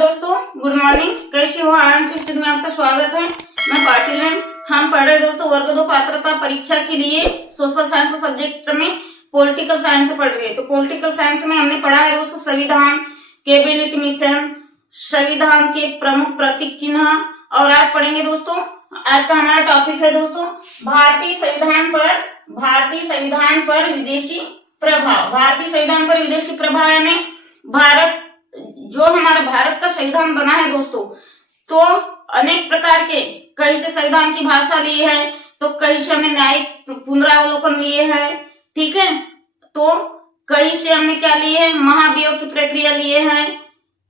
दोस्तों, good morning. कैसे हो? आंसर स्टडी में आपका स्वागत है। मैं पाटिल। हम पढ़ रहे दोस्तों वर्ग 2 पात्रता परीक्षा के लिए सोशल साइंस सब्जेक्ट में पॉलिटिकल साइंस पढ़ रहे हैं। तो पॉलिटिकल साइंस में हमने पढ़ा है दोस्तों संविधान, कैबिनेट मिशन, संविधान के प्रमुख प्रतीक चिन्ह। और आज पढ़ेंगे दोस्तों, आज का हमारा टॉपिक है दोस्तों भारतीय संविधान पर विदेशी प्रभाव। भारतीय संविधान पर विदेशी प्रभाव यानी भारत, जो हमारा भारत का संविधान बना है दोस्तों, तो अनेक प्रकार के कहीं से संविधान की भाषा ली है, तो कहीं से हमने न्यायिक पुनरावलोकन लिए है, ठीक है। तो कहीं से हमने क्या लिए है, महाभियोग की प्रक्रिया लिए हैं,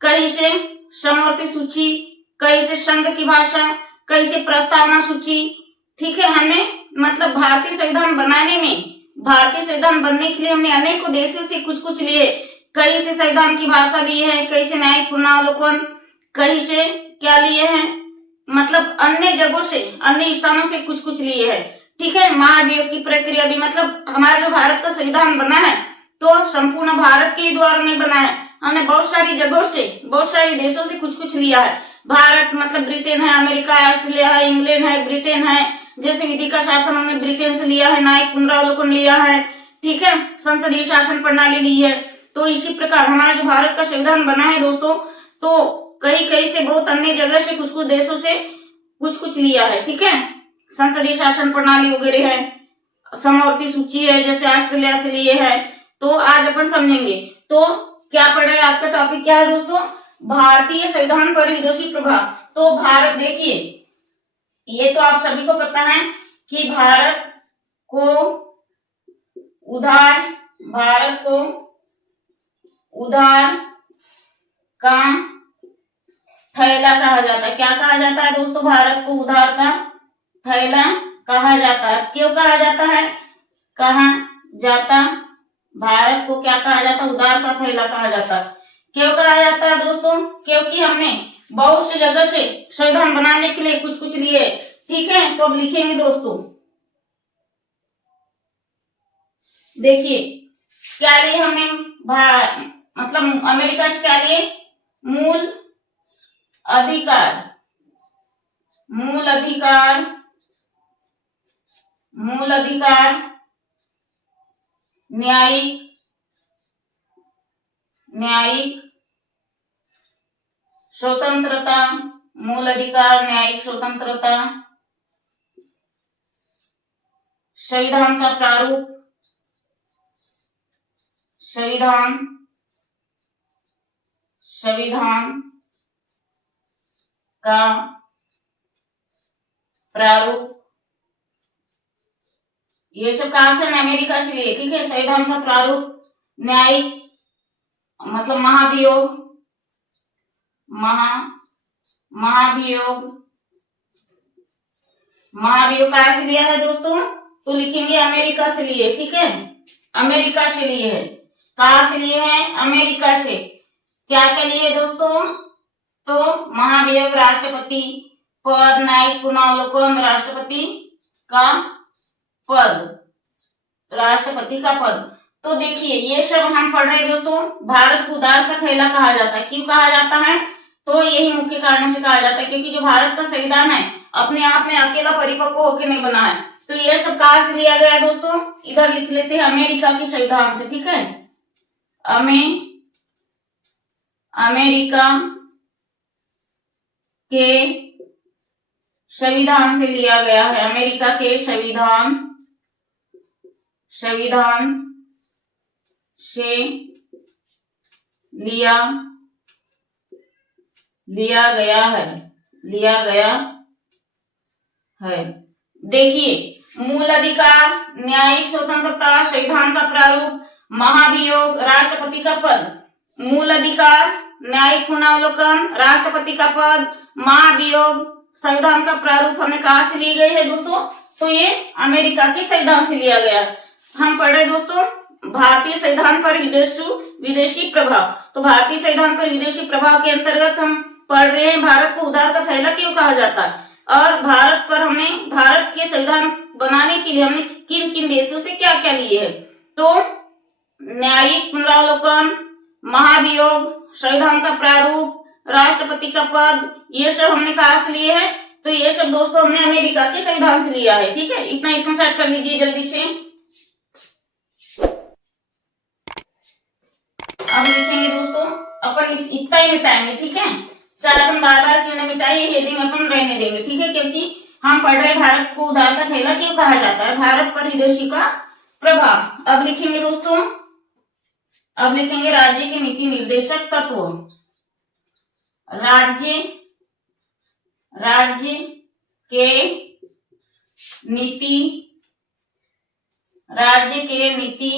कहीं से समवर्ती सूची, कहीं से संघ की भाषा, कहीं से प्रस्तावना सूची, ठीक है। हमने मतलब भारतीय संविधान बनाने में, भारतीय संविधान बनने के लिए हमने अनेकों देशों से कुछ कुछ लिए, कहीं से संविधान की भाषा ली है, कहीं से न्यायिक पुनरावलोकन, कहीं से क्या लिए हैं, मतलब अन्य जगहों से, अन्य स्थानों से कुछ कुछ लिए हैं, ठीक है। महाभियोग की प्रक्रिया भी, मतलब हमारा जो भारत का संविधान बना है तो संपूर्ण भारत के द्वारा नहीं बना है, हमने बहुत सारी जगहों से, बहुत सारे देशों से कुछ कुछ लिया है। भारत मतलब ब्रिटेन है, अमेरिका है, ऑस्ट्रेलिया है, इंग्लैंड है, ब्रिटेन है। जैसे विधि का शासन हमने ब्रिटेन से लिया है, न्यायिक पुनरावलोकन लिया है, ठीक है, संसदीय शासन प्रणाली ली है। तो इसी प्रकार हमारा जो भारत का संविधान बना है दोस्तों, तो कहीं कहीं से, बहुत अन्य जगह से, कुछ कुछ देशों से कुछ कुछ लिया है, ठीक है। संसदीय शासन प्रणाली वगैरह है, समवर्ती सूची है, जैसे ऑस्ट्रेलिया से लिए है। तो आज अपन समझेंगे। तो क्या पढ़ रहे हैं, आज का टॉपिक क्या है दोस्तों, भारतीय संविधान पर विदेशी प्रभाव। तो भारत, देखिए ये तो आप सभी को पता है कि भारत को उधार का थैला कहा जाता है। क्या कहा जाता है दोस्तों, भारत को उधार का थैला कहा जाता है। क्यों कहा जाता है, भारत को क्या कहा जाता है, उधार का थैला कहा जाता है। क्यों कहा जाता है दोस्तों, क्योंकि हमने बहुत सी जगह से संविधान बनाने के लिए कुछ कुछ लिए, ठीक है। तो अब लिखेंगे दोस्तों, देखिए क्या लिए हमने, मतलब अमेरिका से क्या लिए, मूल अधिकार, न्यायिक स्वतंत्रता, मूल अधिकार, न्यायिक स्वतंत्रता, संविधान का प्रारूप, संविधान का प्रारूप, ये सब कहां से, अमेरिका से लिए, ठीक है। संविधान का प्रारूप, न्यायिक मतलब महाभियोग कहां से लिया है दोस्तों, तो लिखेंगे अमेरिका से लिए, ठीक है। अमेरिका से लिए है, कहां से लिए हैं, अमेरिका से। क्या के लिए दोस्तों, तो महाभियोग राष्ट्रपति पद, न्यायिक पुनरावलोकन राष्ट्रपति का पद। तो देखिए ये सब हम पढ़ रहे हैं दोस्तों। भारत को उधार का थैला कहा जाता है। क्यों कहा जाता है, तो यही मुख्य कारणों से कहा जाता है, क्योंकि जो भारत का संविधान है अपने आप में अकेला परिपक्व होकर नहीं बना है। तो ये सब कहां से लिया गया है दोस्तों, इधर लिख लेते हैं, अमेरिका के संविधान से, ठीक है। अमेरिका के संविधान से लिया गया है, अमेरिका के संविधान से लिया गया है। देखिए मूल अधिकार, न्यायिक स्वतंत्रता, संविधान का प्रारूप, महाभियोग, राष्ट्रपति का पद। मूल अधिकार, न्यायिक पुनरावलोकन, राष्ट्रपति का पद, महाभियोग, संविधान का प्रारूप हमें कहां से ली गई है दोस्तों, तो ये अमेरिका के संविधान से लिया गया। हम पढ़ रहे दोस्तों भारतीय संविधान पर विदेशी प्रभाव। तो भारतीय संविधान पर विदेशी प्रभाव के अंतर्गत हम पढ़ रहे हैं भारत को उधार का थैला क्यों कहा जाता है, और भारत पर हमने, भारत के संविधान बनाने के लिए हमने किन किन देशों से क्या क्या लिए है। तो न्यायिक पुनरावलोकन, महाभियोग, संविधान का प्रारूप, राष्ट्रपति का पद, ये सब हमने कहाँ से लिए है? तो ये सब दोस्तों हमने अमेरिका के संविधान से लिया है। ठीक है, इतना स्क्रीनशॉट कर लीजिए जल्दी से। अब लिखेंगे दोस्तों, अपन इतना ही मिटाएंगे। ठीक है, चाहे अपन बार बार क्यों ना मिटाइए, हेडिंग अपन रहने देंगे। ठीक है, क्योंकि हम पढ़ रहे भारत को उधार का थैला क्यों कहा जाता है, भारत पर विदेशी का प्रभाव। अब लिखेंगे दोस्तों, अब लिखेंगे राज्य के नीति निर्देशक तत्व। राज्य के नीति राज्य के नीति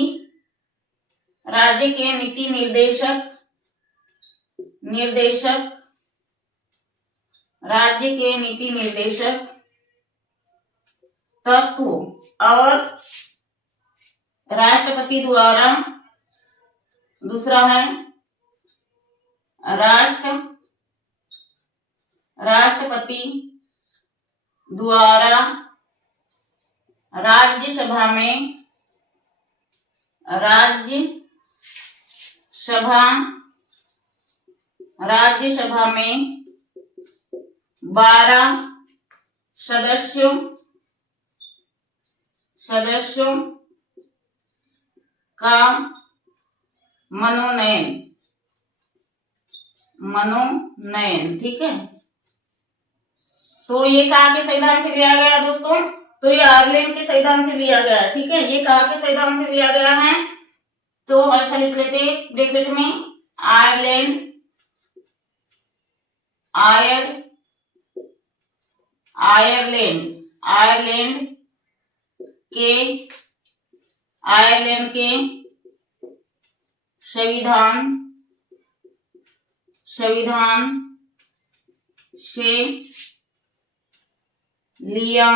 निर्देशक राज्य के नीति निर्देशक तत्व और राष्ट्रपति द्वारा, दूसरा है राष्ट्रपति द्वारा राज्यसभा में 12 सदस्यों का मनोनयन। ठीक है, तो ये कहाँ के संविधान से लिया गया दोस्तों? तो ये आयरलैंड के संविधान से लिया गया है। ठीक है, ये कहाँ के संविधान से लिया गया है? तो ऐसा लिख लेते ब्रैकेट में, आयरलैंड के संविधान से लिया,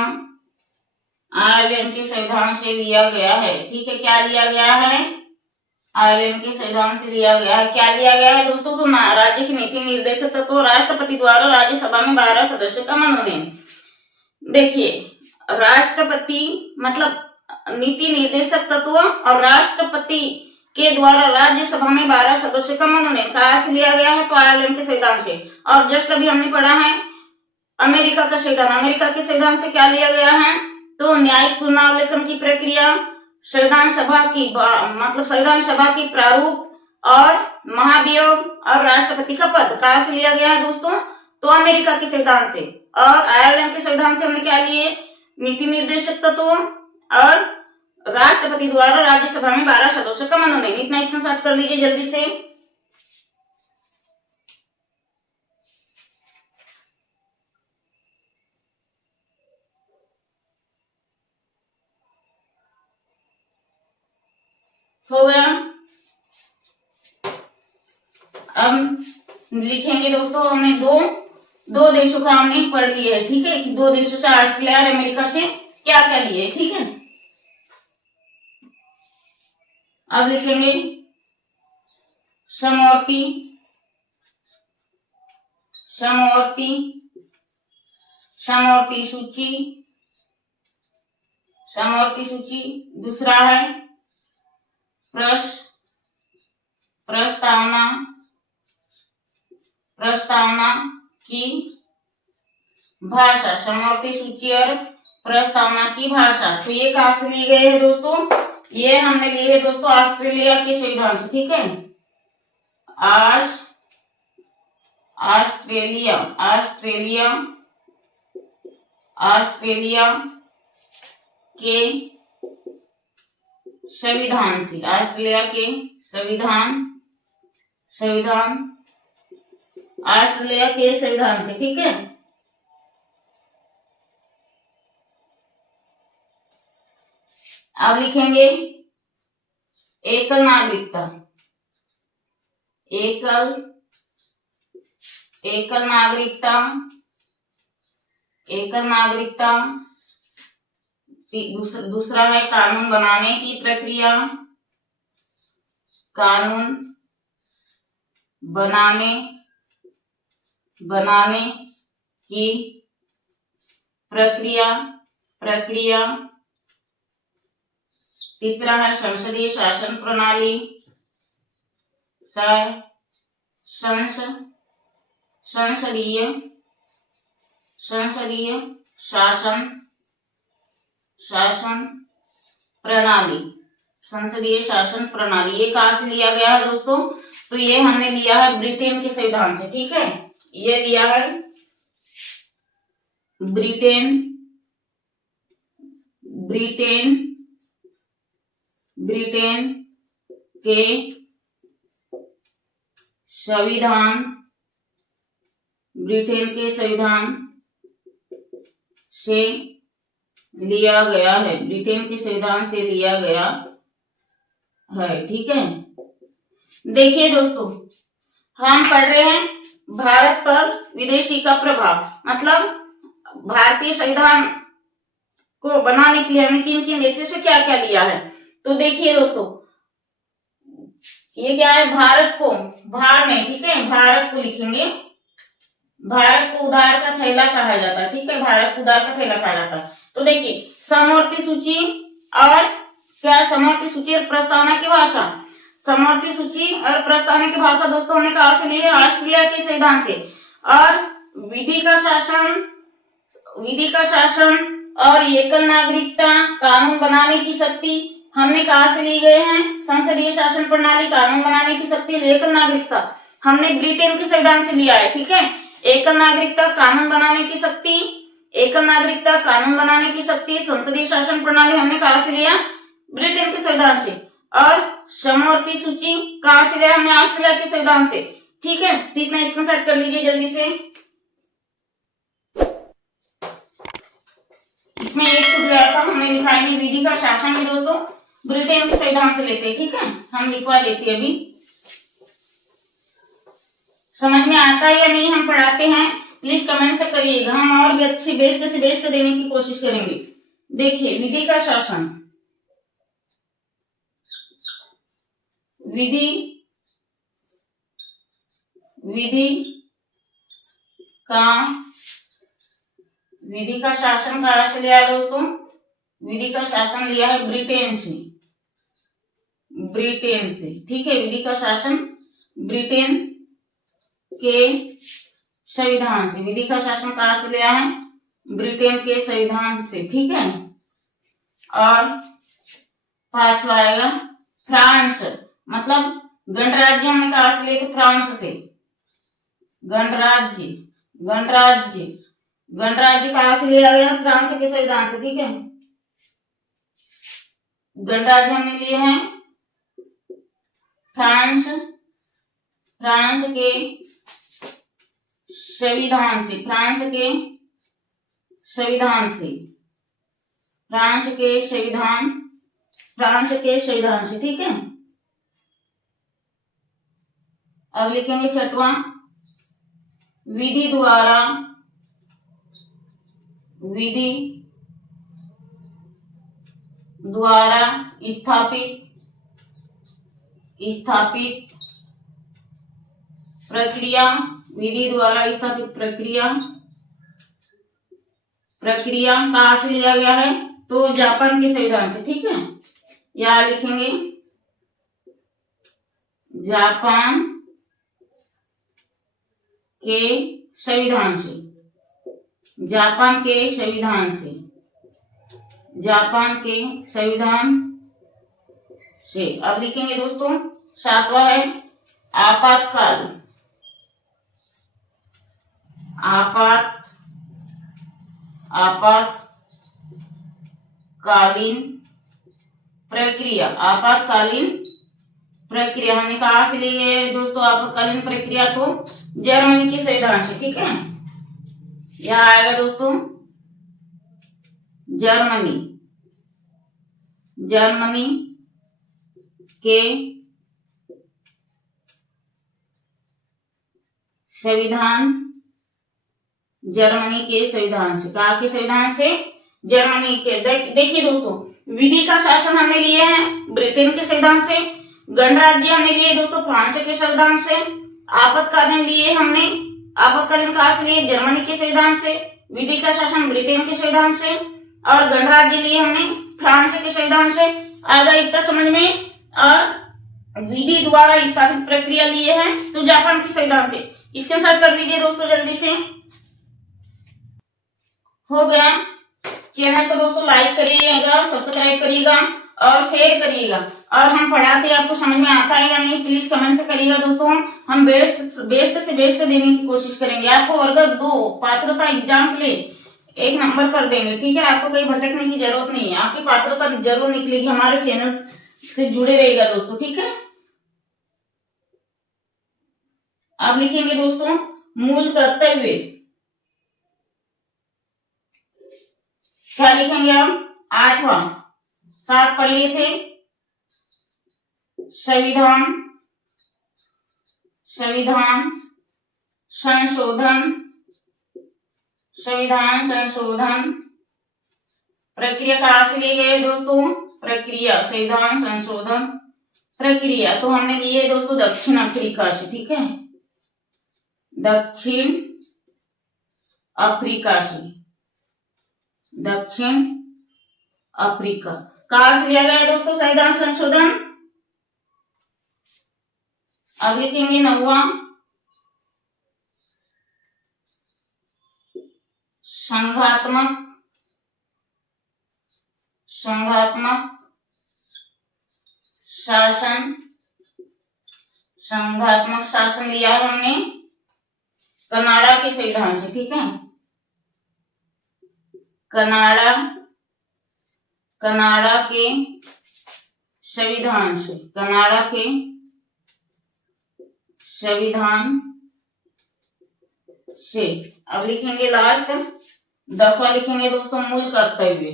आयरलैंड के संविधान से लिया गया है। ठीक है, क्या लिया गया है? आयरलैंड के संविधान से लिया गया है। क्या लिया गया है दोस्तों? तो राज्य की नीति निर्देशक तत्व, राष्ट्रपति द्वारा राज्यसभा में 12 सदस्यों का मनोनयन। देखिए, राष्ट्रपति मतलब नीति निर्देशक तत्व और राष्ट्रपति के द्वारा राज्यसभा में 12 सदस्यों का मनोनयन कहाँ से लिया गया है? तो आयरलैंड के संविधान से। और जस्ट अभी हमने पढ़ा है अमेरिका का संविधान, अमेरिका के संविधान से क्या लिया गया है? तो न्यायिक पुनर्लेखन की प्रक्रिया, संविधान सभा की प्रारूप और महाभियोग और राष्ट्रपति का पद कहाँ से लिया गया है दोस्तों? तो अमेरिका के संविधान से। और आयरलैंड के संविधान से हमने क्या लिए? नीति निर्देशक तत्व और राष्ट्रपति द्वारा राज्यसभा में 12 सदस्यों का मनोनयन। इतना स्क्रीनशॉट कर लीजिए जल्दी से। हो गया। अब लिखेंगे दोस्तों, हमने दो देशों का हमने पढ़ लिया है। ठीक है, कि 2 देशों से, ऑस्ट्रेलिया और अमेरिका से क्या क्या लिए। ठीक है, अब लिखेंगे समवर्ती सूची। दूसरा है प्रस्तावना की भाषा, समवर्ती सूची और प्रस्तावना की भाषा। तो ये कहाँ से लिए गए हैं दोस्तों? ये हमने लिए है दोस्तों ऑस्ट्रेलिया के संविधान से। ठीक है, ऑस्ट्रेलिया के संविधान से, ऑस्ट्रेलिया के संविधान से। ठीक है, अब लिखेंगे एकल नागरिकता। दूसरा है कानून बनाने की प्रक्रिया, बनाने की प्रक्रिया। तीसरा है संसदीय शासन प्रणाली, संसदीय शासन प्रणाली, संसदीय शासन प्रणाली। ये कहां से लिया गया है दोस्तों? तो ये हमने लिया है ब्रिटेन के संविधान से। ठीक है, ये लिया है ब्रिटेन के संविधान, ब्रिटेन के संविधान से लिया गया है, ब्रिटेन के संविधान से लिया गया है। ठीक है, देखिए दोस्तों, हम पढ़ रहे हैं भारत पर विदेशी का प्रभाव, मतलब भारतीय संविधान को बनाने के लिए हमने किन किन देशों से क्या क्या लिया है। तो देखिए दोस्तों, ये क्या है? भारत को भार में, ठीक है, भारत को लिखेंगे, भारत को उधार का थैला कहा जाता है। ठीक है, भारत को उधार का थैला कहा जाता है। तो देखिए, समवर्ती सूची और क्या, समवर्ती सूची और प्रस्तावना की भाषा। समवर्ती सूची और प्रस्तावना की भाषा दोस्तों हमने कहा से ली है? ऑस्ट्रेलिया के संविधान से। और विधि का शासन और एकल नागरिकता कानून बनाने की शक्ति हमने कहा से लिए गए हैं? संसदीय शासन प्रणाली, कानून बनाने की शक्ति, एकल नागरिकता हमने ब्रिटेन के संविधान से लिया है। ठीक है, एकल नागरिकता कानून बनाने की शक्ति, एकल नागरिकता कानून बनाने की शक्ति, संसदीय शासन प्रणाली हमने कहा से लिया? ब्रिटेन के संविधान से। और समवर्ती सूची कहां से लिया? हमने ऑस्ट्रेलिया के संविधान से। ठीक है, तो इतना स्क्रीनशॉट कर लीजिए जल्दी से। इसमें एक सूत्र आया था, हमने लिखा है विधि का शासन भी दोस्तों ब्रिटेन के संविधान से लेते हैं। ठीक है, हम लिखवा देते हैं। अभी समझ में आता है या नहीं हम पढ़ाते हैं, प्लीज कमेंट से करिएगा, हम और भी अच्छी बेस्ट से बेस्ट देने की कोशिश करेंगे। देखिए, विधि का शासन, विधि का शासन कहां से लिया दोस्तों? विधि का शासन लिया है ब्रिटेन से। ठीक है, विधि का शासन ब्रिटेन के संविधान से। विधि का शासन कहां से लिया है? ब्रिटेन के संविधान से। ठीक है, और पांचवा आएगा फ्रांस, मतलब गणराज्य हमने कहा से लिए? तो फ्रांस से। गणराज्य कहां से लिया गया? फ्रांस के संविधान से। ठीक है, गणराज्य हमने लिए हैं फ्रांस के संविधान से। ठीक है, अब लिखेंगे छठवां, विधि द्वारा स्थापित प्रक्रिया, विधि द्वारा स्थापित प्रक्रिया कहां से लिया गया है? तो जापान के संविधान से। ठीक है, यहां लिखेंगे जापान के संविधान से। अब लिखेंगे दोस्तों सातवां है आपातकालीन प्रक्रिया हमने कहा से ली है दोस्तों? आपातकालीन प्रक्रिया को जर्मनी के संविधान से। ठीक है, यह आएगा दोस्तों जर्मनी के संविधान से। कहा के संविधान से? जर्मनी के। देखिए दोस्तों, विधि का शासन हमने लिए हैं ब्रिटेन के संविधान से, गणराज्य हमने लिए दोस्तों फ्रांस के संविधान से, आपातकालीन कहा से लिए? जर्मनी के संविधान से, विधि का शासन ब्रिटेन के संविधान से, और गणराज्य लिए हमने फ्रांस के संविधान से। आ गया इतना समझ में। और विधि द्वारा स्थापित प्रक्रिया लिए हैं तो जापान के संविधान से। स्क्रीनशॉट कर लीजिए दोस्तों जल्दी से। हो गया। चैनल को दोस्तों लाइक करिएगा, सब्सक्राइब करिएगा और शेयर करिएगा। और हम पढ़ाते आपको समझ में आता है या नहीं प्लीज कमेंट से करिएगा दोस्तों। हम बेस्ट से बेस्ट देने की कोशिश करेंगे। आपको वर्ग 2 पात्रता एग्जाम के लिए 1 नंबर कर देंगे, ठीक है। आपको कहीं भटकने की जरूरत नहीं है, आपकी पात्रता जरूर निकलेगी। हमारे चैनल से जुड़े रहिएगा दोस्तों, ठीक है। आप लिखेंगे दोस्तों मूल कर्तव्य, क्या लिखेंगे हम? 8वां 7 पढ़ लिए थे। संविधान संशोधन प्रक्रिया कहाँ से लिए गए दोस्तों? प्रक्रिया संविधान संशोधन प्रक्रिया तो हमने ली है दोस्तों दक्षिण अफ्रीका से, ठीक है। दक्षिण अफ्रीका कहाँ से लिया गया है दोस्तों संविधान संशोधन? अब लिखेंगे 9वां संघात्मक शासन लिया है हमने कनाडा के संविधान से, ठीक है। कनाडा के संविधान से अब लिखेंगे लास्ट 10वां लिखेंगे दोस्तों मूल कर्तव्य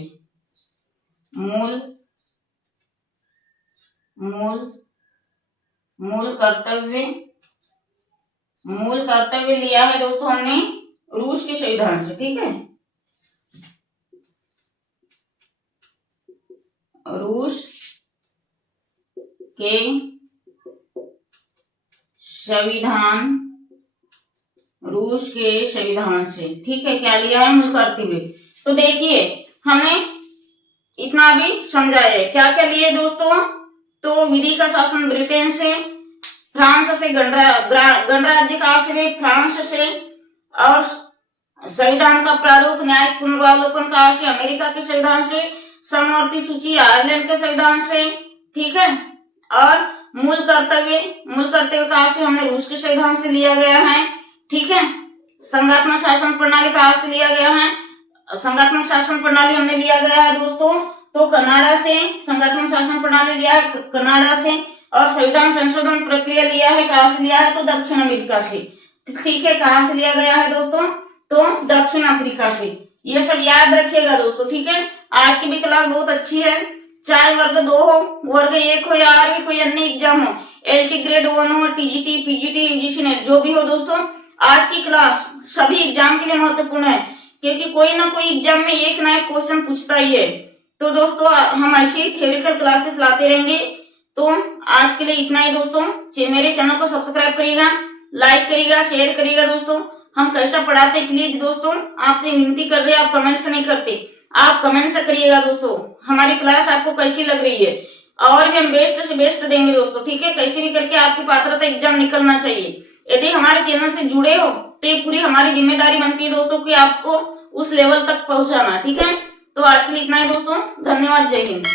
लिया है दोस्तों हमने रूस के संविधान से, ठीक है। रूस के संविधान से, ठीक है। क्या लिया है? मूल कर्तव्य। तो देखिए हमने इतना भी समझाया। क्या क्या लिए दोस्तों? तो विधि का शासन ब्रिटेन से, फ्रांस से गणराज्य कहाँ से? फ्रांस से। और संविधान का प्रारूप न्यायिक पुनरावलोकन कहाँ से? अमेरिका के संविधान से। समवर्ती सूची आयरलैंड के संविधान से, ठीक है। और मूल कर्तव्य कहाँ से? हमने रूस के संविधान से लिया गया है, ठीक है। संघात्मक शासन प्रणाली कहाँ से लिया गया है? संघात्मक शासन प्रणाली हमने लिया गया है दोस्तों तो कनाडा से। संघात्मक शासन प्रणाली लिया है कनाडा से। और संविधान संशोधन प्रक्रिया लिया है कहाँ से लिया है? तो दक्षिण अमेरिका से, ठीक है। कहाँ से लिया गया है दोस्तों? तो दक्षिण अफ्रीका से। ये सब याद रखिएगा दोस्तों, ठीक है। आज की भी क्लास बहुत अच्छी है, चाहे वर्ग 2 हो, वर्ग 1 हो या और भी कोई अन्य एग्जाम हो, LT ग्रेड 1 हो, TGT, PGT, UGC नेट जो भी हो दोस्तों, आज की क्लास सभी एग्जाम के लिए महत्वपूर्ण है क्योंकि कोई ना कोई एग्जाम में एक ना एक क्वेश्चन पूछता ही है। तो दोस्तों हम ऐसी थ्योरेटिकल क्लासेस लाते रहेंगे। तो आज के लिए इतना ही दोस्तों। मेरे चैनल को सब्सक्राइब करिएगा, लाइक करिएगा, शेयर करिएगा दोस्तों। हम कैसा पढ़ाते प्लीज दोस्तों आपसे विनती कर रहे हैं, आप कमेंट से नहीं करते, आप कमेंट से करिएगा दोस्तों हमारी क्लास आपको कैसी लग रही है। और भी हम बेस्ट से बेस्ट देंगे दोस्तों, ठीक है। कैसे भी करके आपकी पात्रता एग्जाम निकलना चाहिए। यदि हमारे चैनल से जुड़े हो तो ये पूरी हमारी जिम्मेदारी बनती है दोस्तों कि आपको उस लेवल तक पहुंचाना, ठीक है। तो आज के लिए इतना ही दोस्तों, धन्यवाद, जय हिंद।